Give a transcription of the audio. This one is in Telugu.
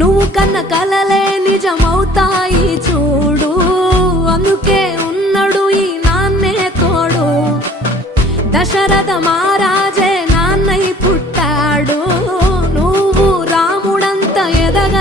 నువ్వు కన్న కలలే నిజమవుతాయి చూడు, అందుకే ఉన్నాడు ఈ నాన్నే తోడు. దశరథ మహారాజే నాన్నై పుట్టాడు, నువ్వు రాముడంత ఎదగ